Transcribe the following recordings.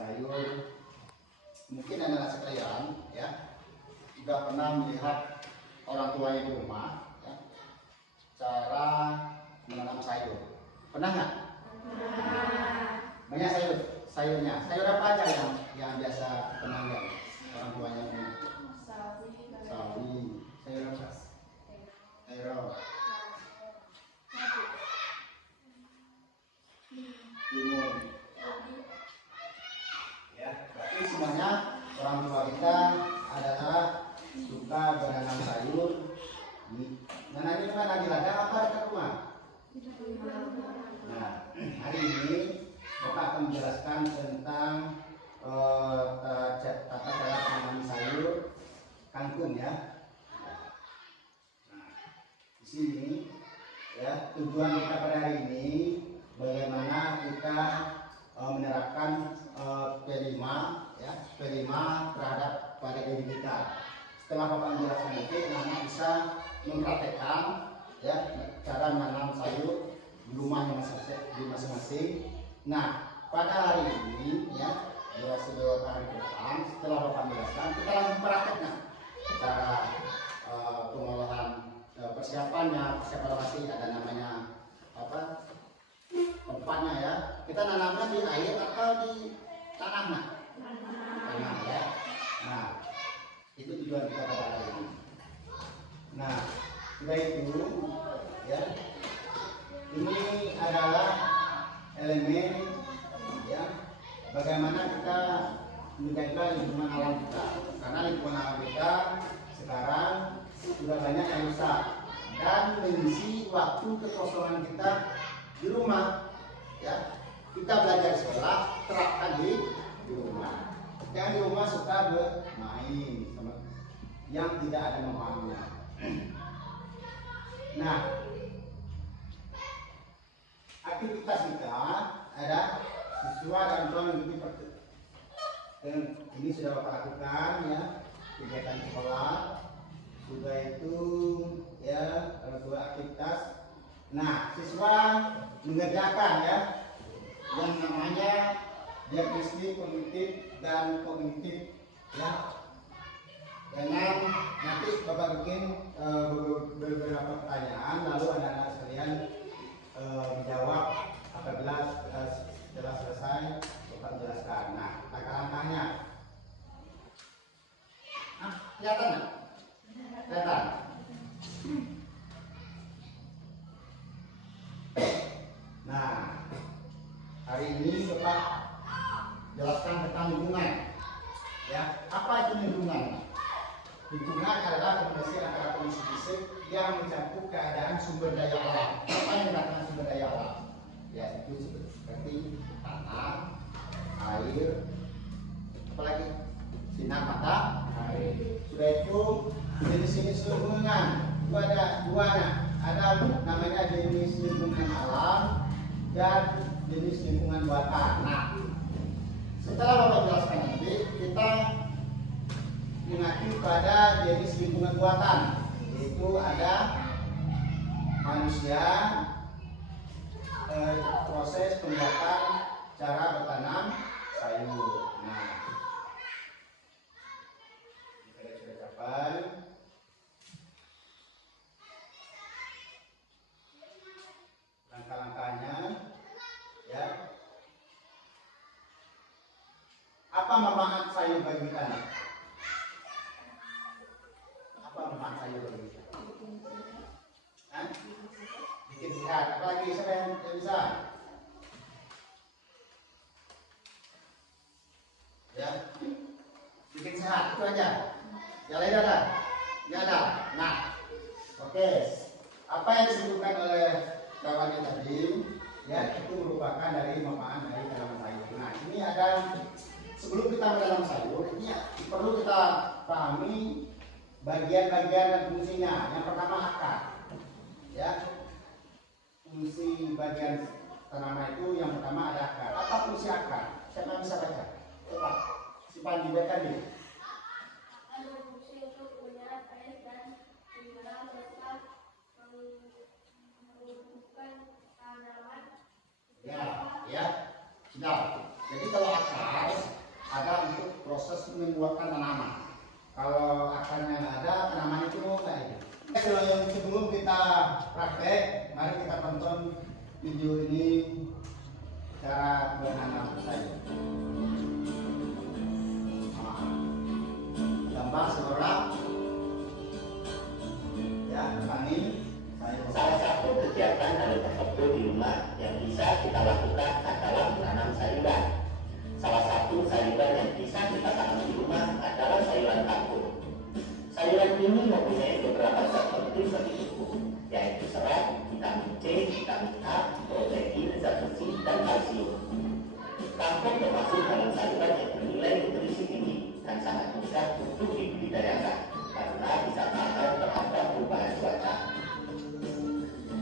sayur. Mungkin anak-anak sekalian ya juga pernah melihat orang tuanya di rumah ya, cara menanam sayur. Pernah nggak? Banyak sayurnya. Sayur apa aja yang biasa pernah lihat orang tuanya menanam? Sawi. Sayur apa? Terong. Timun. Ya, berarti semuanya orang tua kita adalah suka menanam sayur. Nanamnya di mana? Di ladang apa dekat rumah? Nah, hari ini Bapak akan menjelaskan tentang tata cara menanam sayur kangkung ya. Nah, di sini ya tujuan kita pada hari ini bagaimana kita menerapkan P5 ya, P5 terhadap pada diri kita. Setelah Bapak menjelaskan nanti anak bisa mempraktekkan ya cara menanam sayur di rumahnya masing-masing. Nah, pada hari ini ya durasi beberapa hari ke depan setelah Bapak menjelaskan kita langsung prakteknya cara pengolahan persiapan masih ada namanya apa tempatnya ya. Kita nanamnya di air atau di tanah nak? Tanah ya. Nah, itu tujuan kita pada hari ini. Nah, sudah itu ya. Ini adalah elemen ya bagaimana kita menjaga lingkungan alam kita. Karena lingkungan alam kita sekarang sudah banyak yang rusak dan mengisi waktu kekosongan kita di rumah ya. Kita belajar sekolah terapkan di rumah. Yang di rumah suka bermain sama yang tidak ada manfaatnya. Nah, aktivitas kita ada siswa dan mengikuti ini sudah Bapak lakukan ya kegiatan sekolah sudah itu ya dua aktivitas. Nah, siswa mengerjakan ya yang namanya diagnostik kognitif dan kognitif ya. Dengan nanti Bapak bikin beberapa pertanyaan lalu anak-anak sekalian menjawab apabila setelah selesai Bapak menjelaskan. Nah, langkah-langkahnya kelihatan nggak? Kelihatan? Nah, hari ini Bapak jelaskan tentang lingkungan ya. Apa itu lingkungan? Lingkungan adalah kombinasi antara kondisi fisik yang mencakup keadaan sumber daya alam. Apa yang dikatakan sumber daya alam? Ya, itu seperti tanah, air, apalagi sinar matahari. Sudah itu jenis-jenis lingkungan. Itu ada dua, ada namanya jenis lingkungan alam dan jenis lingkungan buatan. Nah, setelah Bapak jelaskan nanti kita mengacu pada jenis lingkungan buatan, yaitu ada manusia, proses pembuatan cara bertanam sayur. Nah, kita sudah capai. Langkah-langkahnya ya. Apa manfaat sayur bagi kita? Apa manfaat sayur bagi kita? Bikin sehat. Apalagi siapa yang bisa? Ya, bikin sehat itu aja. Yang lain ada? Nggak ada. Nah, oke. Apa yang disebutkan oleh kawannya tadi? Ya, itu merupakan dari manfaat dari tanaman sayur. Nah, ini ada sebelum kita menanam sayur, ini perlu kita pahami bagian-bagian dan fungsinya. Yang pertama akar, ya. Fungsi bagian tanaman itu yang pertama ada akar. Apa fungsi akar? Siapa yang bisa baca? Coba, si Pandi baca nih. Akar berfungsi untuk menyerap air dan mengeram serta menumbuhkan tanaman. Ya, ya, sudah. Jadi kalau akar video ini cara menanam sayur. Gampang seorang ya panen sayur. Salah satu kegiatan dari tertentu di rumah yang bisa kita lakukan adalah menanam sayuran. Salah satu sayuran yang bisa kita tanam di rumah adalah sayuran kangkung. Sayuran ini mempunyai beberapa zat penting bagi tubuh, yaitu serat, vitamin C, vitamin A, protein, zat besi, dan kalsium. Kangkung termasuk dalam sayuran yang bernilai nutrisi tinggi dan sangat mudah untuk dibudidayakan karena bisa tahan terhadap perubahan cuaca.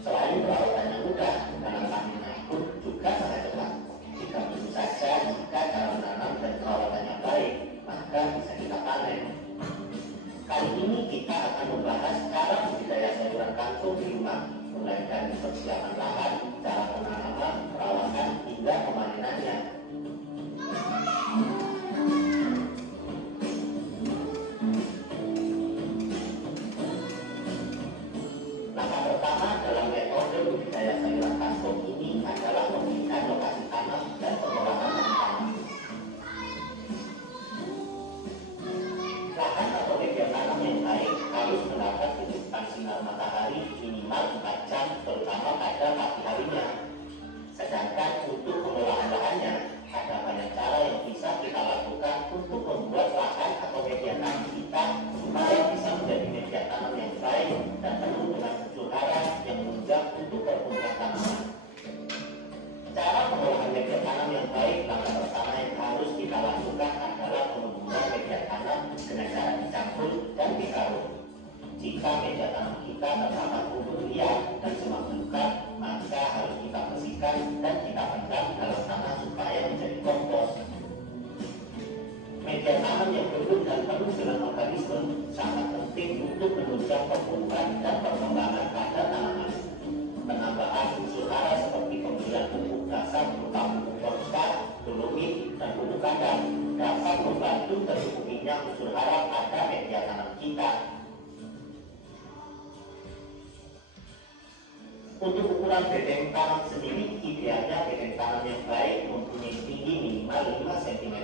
Selain perawatannya mudah, dalam panennya pun juga sangat cepat. Jika tentu saja jika cara menanam dan perawatannya baik, maka bisa kita panen. Kali ini kita akan membahas cara budidaya sayuran kangkung di rumah, mulai dari persiapan lahan, cara penanaman, perawatan, hingga pemanenannya. Langkah pertama dalam metode budidaya sayuran kangkung ini adalah memilihkan lokasi tanam dan pengolahan lahan tanam. Lahan atau media tanam yang baik harus mendapat kecukupan sinar matahari minimal 4 jam, terutama pada pagi harinya. Sedangkan untuk pengolahan lahannya, ada banyak cara yang bisa kita lakukan untuk membuat lahan atau media tanam kita supaya bisa menjadi media tanam yang baik dan penuh dengan unsur hara yang menunjang untuk pertumbuhan tanaman. Cara pengolahan media tanam yang baik, langkah pertama yang harus kita lakukan adalah penggunaan media tanam dengan cara dicampur dan dikarung. Jika media tanam kita terdapat unsur liar dan semak belukar, maka harus kita bersihkan dan kita pendam dalam tanah supaya menjadi kompos. Media tanam yang berbun dan penuh dengan organisme sangat penting untuk menunjang pertumbuhan dan perkembangan pada tanaman. Penambahan unsur hara seperti pemberian pupuk dasar berupa pupuk fosfat, dolomit, dan pupuk kandang dapat membantu tercukupinya unsur hara pada media tanam kita. Untuk ukuran bedeng tanam sendiri, idealnya bedeng tanam yang baik mempunyai tinggi minimal 5 cm,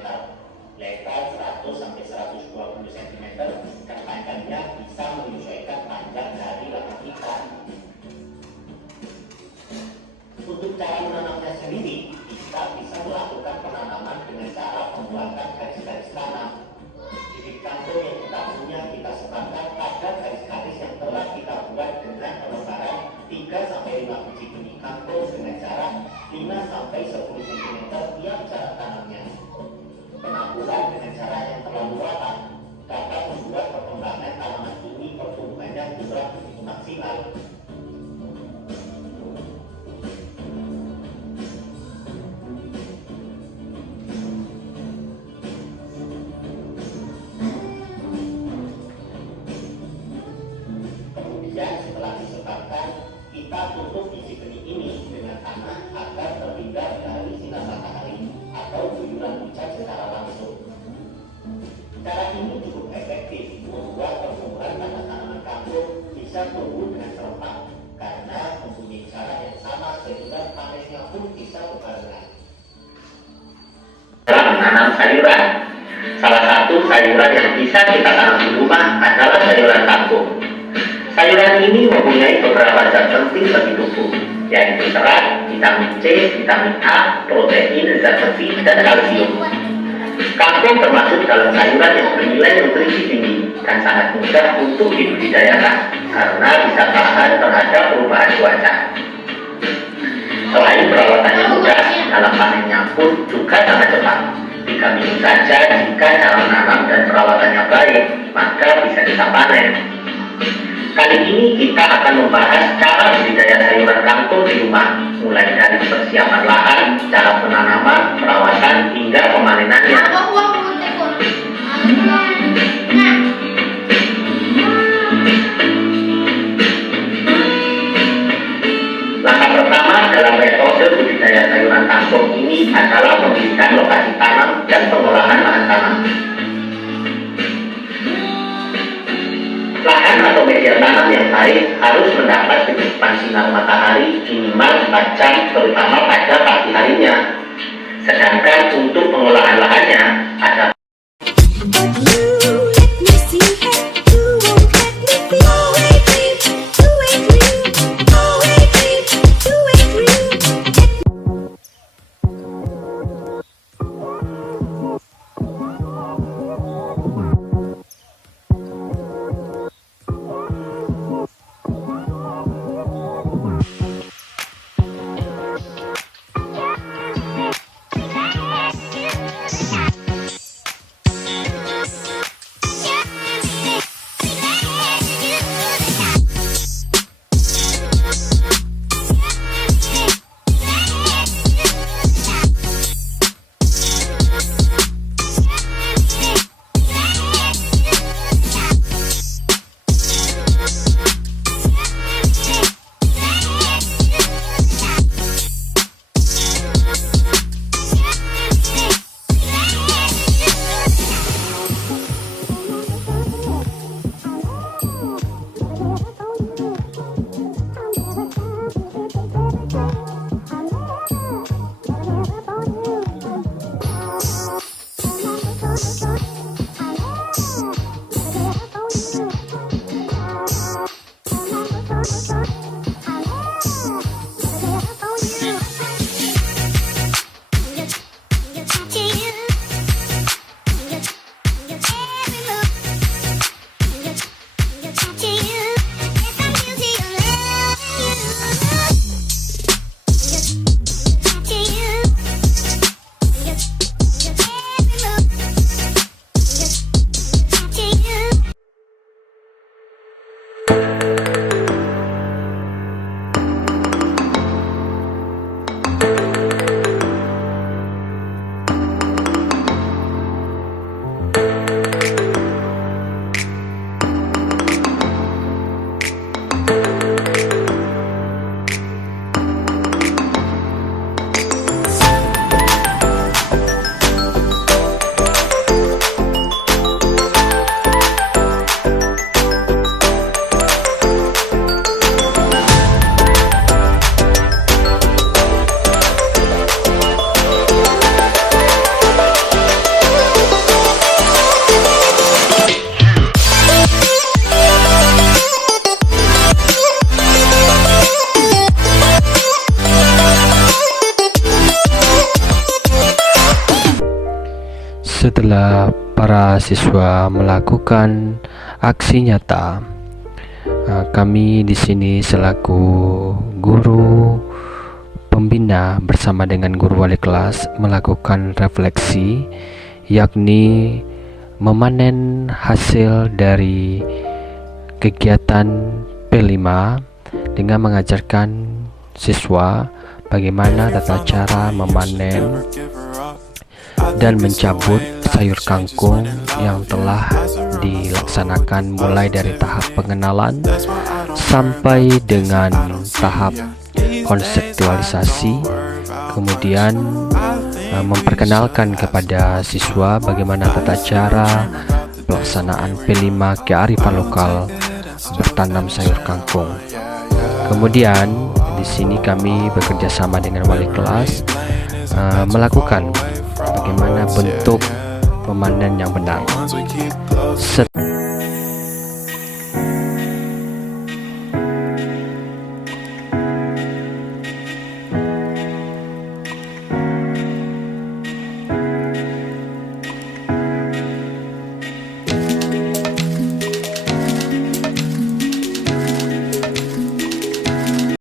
lebar 100-120 cm, dan panjangnya bisa menyesuaikan panjang dari lahan kita. Untuk cara menanamnya sendiri, kita bisa melakukan penanaman dengan cara pembuatan garis-garis tanam. Bibit kangkung yang kita punya kita sebarkan pada garis-garis yang telah kita buat dengan pelebaran 3-5 biji benih kangkung dengan jarak 5-10 cm tiap jarak tanamnya. Penaburan dengan cara yang terlalu rapat dapat membuat perkembangan tanaman ini pertumbuhannya kurang begitu maksimal. Kemudian setelah disebarkan, kita tutup isi benih ini dengan tanah agar terhindar dari sinar matahari atau guyuran hujan secara langsung. Cara ini cukup efektif membuat pertumbuhan pada tanaman kangkung bisa tumbuh dengan serempak karena mempunyai cara yang sama sehingga panennya pun bisa berbarengan. Dalam menanam sayuran, salah satu sayuran yang bisa kita tanam di rumah adalah sayuran kangkung. Sayuran ini mempunyai beberapa zat penting bagi tubuh, yaitu serat, vitamin C, vitamin A, protein, zat besi, dan kalsium. Kangkung termasuk dalam sayuran yang bernilai nutrisi tinggi dan sangat mudah untuk dibudidayakan karena bisa tahan terhadap perubahan cuaca. Selain perawatannya mudah, dalam panennya pun juga sangat cepat. 3 minggu saja jika cara menanam dan perawatannya baik, maka bisa kita panen. Kali ini kita akan membahas cara budidaya sayuran kangkung di rumah, mulai dari persiapan lahan, cara penanaman, perawatan, hingga pemanenannya. Langkah pertama dalam metode budidaya sayuran kangkung ini adalah memilihkan lokasi tanam dan pengolahan lahan tanam. Lahan atau media tanam yang baik harus mendapat kecukupan sinar matahari minimal 4 jam terutama pada pagi harinya. Sedangkan untuk pengolahan lahannya ada Setelah para siswa melakukan aksi nyata, kami di sini selaku guru pembina bersama dengan guru wali kelas melakukan refleksi, yakni memanen hasil dari kegiatan P5 dengan mengajarkan siswa bagaimana tata cara memanen dan mencabut sayur kangkung yang telah dilaksanakan mulai dari tahap pengenalan sampai dengan tahap konseptualisasi, kemudian memperkenalkan kepada siswa bagaimana tata cara pelaksanaan P5 kearifan lokal bertanam sayur kangkung. Kemudian di sini kami bekerja sama dengan wali kelas melakukan bagaimana bentuk memanen yang benar.